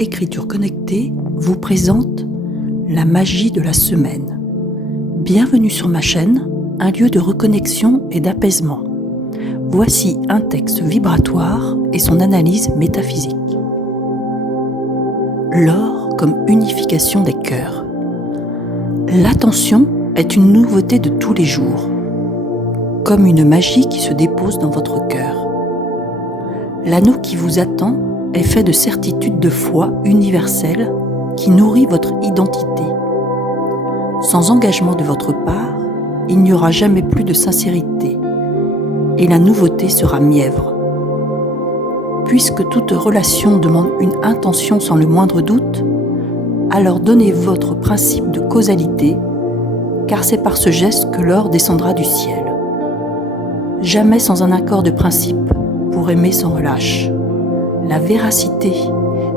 Écriture connectée vous présente la magie de la semaine. Bienvenue sur ma chaîne, un lieu de reconnexion et d'apaisement. Voici un texte vibratoire et son analyse métaphysique. L'or comme unification des cœurs. L'attention est une nouveauté de tous les jours, comme une magie qui se dépose dans votre cœur. L'anneau qui vous attend est fait de certitude de foi universelle qui nourrit votre identité. Sans engagement de votre part, il n'y aura jamais plus de sincérité et la nouveauté sera mièvre. Puisque toute relation demande une intention sans le moindre doute, alors donnez votre principe de causalité, car c'est par ce geste que l'or descendra du ciel. Jamais sans un accord de principe pour aimer sans relâche. La véracité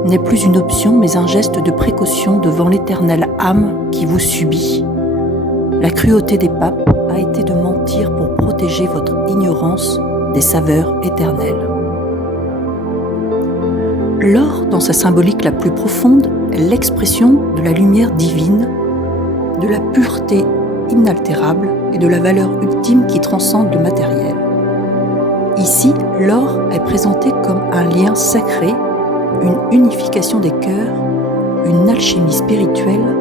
n'est plus une option mais un geste de précaution devant l'éternelle âme qui vous subit. La cruauté des papes a été de mentir pour protéger votre ignorance des saveurs éternelles. L'or, dans sa symbolique la plus profonde, est l'expression de la lumière divine, de la pureté inaltérable et de la valeur ultime qui transcende le matériel. Ici, l'or est présenté comme un lien sacré, une unification des cœurs, une alchimie spirituelle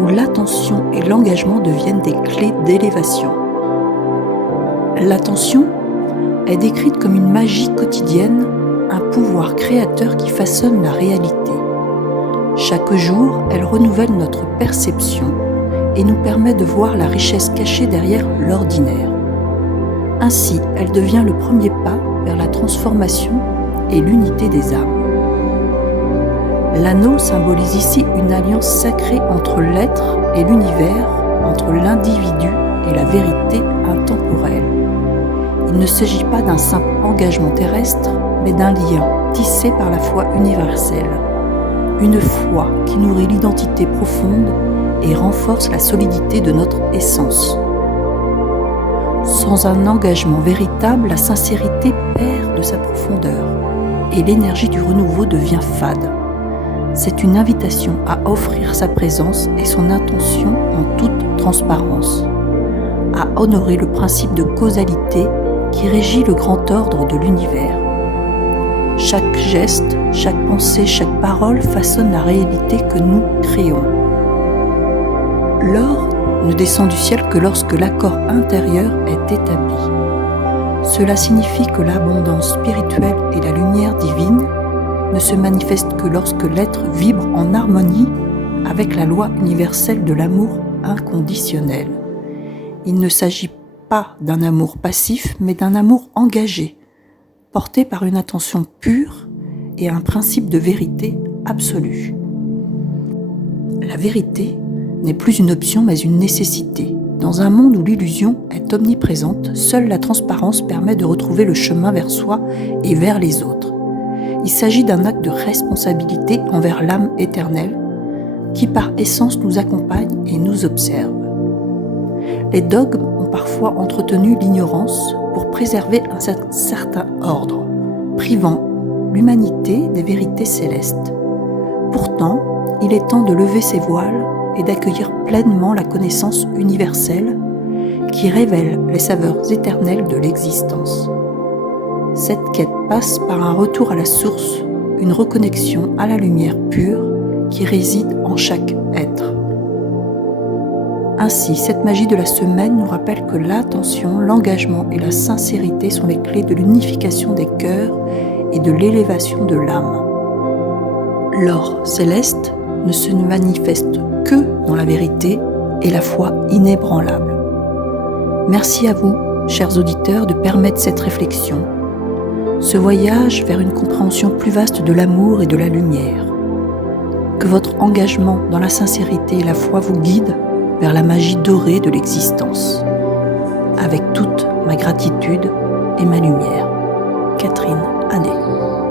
où l'attention et l'engagement deviennent des clés d'élévation. L'attention est décrite comme une magie quotidienne, un pouvoir créateur qui façonne la réalité. Chaque jour, elle renouvelle notre perception et nous permet de voir la richesse cachée derrière l'ordinaire. Ainsi, elle devient le premier pas vers la transformation et l'unité des âmes. L'anneau symbolise ici une alliance sacrée entre l'être et l'univers, entre l'individu et la vérité intemporelle. Il ne s'agit pas d'un simple engagement terrestre, mais d'un lien tissé par la foi universelle. Une foi qui nourrit l'identité profonde et renforce la solidité de notre essence. Sans un engagement véritable, la sincérité perd de sa profondeur et l'énergie du renouveau devient fade. C'est une invitation à offrir sa présence et son intention en toute transparence, à honorer le principe de causalité qui régit le grand ordre de l'univers. Chaque geste, chaque pensée, chaque parole façonne la réalité que nous créons. L'or ne descend du ciel que lorsque l'accord intérieur est établi. Cela signifie que l'abondance spirituelle et la lumière divine ne se manifestent que lorsque l'être vibre en harmonie avec la loi universelle de l'amour inconditionnel. Il ne s'agit pas d'un amour passif, mais d'un amour engagé, porté par une intention pure et un principe de vérité absolue. La vérité n'est plus une option mais une nécessité. Dans un monde où l'illusion est omniprésente, seule la transparence permet de retrouver le chemin vers soi et vers les autres. Il s'agit d'un acte de responsabilité envers l'âme éternelle qui par essence nous accompagne et nous observe. Les dogmes ont parfois entretenu l'ignorance pour préserver un certain ordre, privant l'humanité des vérités célestes. Pourtant, il est temps de lever ses voiles et d'accueillir pleinement la connaissance universelle qui révèle les saveurs éternelles de l'existence. Cette quête passe par un retour à la source, une reconnexion à la lumière pure qui réside en chaque être. Ainsi, cette magie de la semaine nous rappelle que l'attention, l'engagement et la sincérité sont les clés de l'unification des cœurs et de l'élévation de l'âme. L'or céleste ne se manifeste que dans la vérité et la foi inébranlable. Merci à vous, chers auditeurs, de permettre cette réflexion, ce voyage vers une compréhension plus vaste de l'amour et de la lumière. Que votre engagement dans la sincérité et la foi vous guide vers la magie dorée de l'existence. Avec toute ma gratitude et ma lumière. Catherine Hanet.